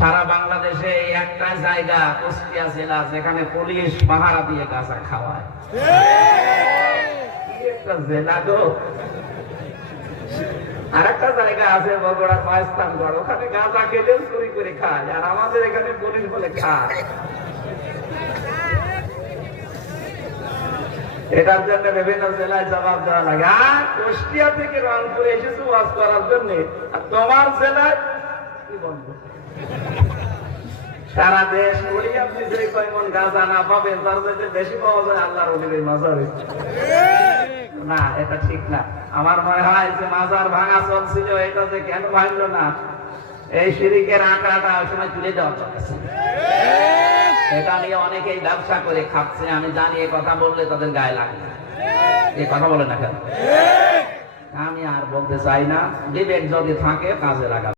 সারা বাংলাদেশে একটা জায়গা কুষ্টিয়া জেলা যেখানে পুলিশ পাহারা দিয়ে গাঁজা খাওয়ায়। কি একটা জেলা গো। আর একটা জায়গা আছে বগুড়া মহেস্থানগড়, ওখানে গাঁজা খেলে চুরি করে খায়, আর আমাদের এখানে পুলিশ বলে খায়। এটার জন্য বিভিন্ন জেলায় জবাব দেওয়া লাগে। আর কুষ্টিয়া থেকে রংপুরে এসেছো ওয়াজ করার জন্য, আর তোমার জেলায় কি বলবো? সারা দেশ বলি আপনি যে কয়মন গাঁজা না পাবেন তার মধ্যে বেশি পাওয়া যায় আল্লাহর ওলির মাজারে। না, এটা ঠিক না। আমার মনে হয় যে মাজার ভাঙা চলছিল, এটা যে কেন ভাঙলো না, এই শিরিকের আটাটা ওই সময় তুলে দেওয়া হচ্ছে। এটা নিয়ে অনেকেই ব্যবসা করে খাচ্ছে। আমি জানি এই কথা বললে তাদের গায়ে লাগবে, এই কথা বলে না কেন। আমি আর বলতে চাই না, বিবেক যদি থাকে কাজে লাগা।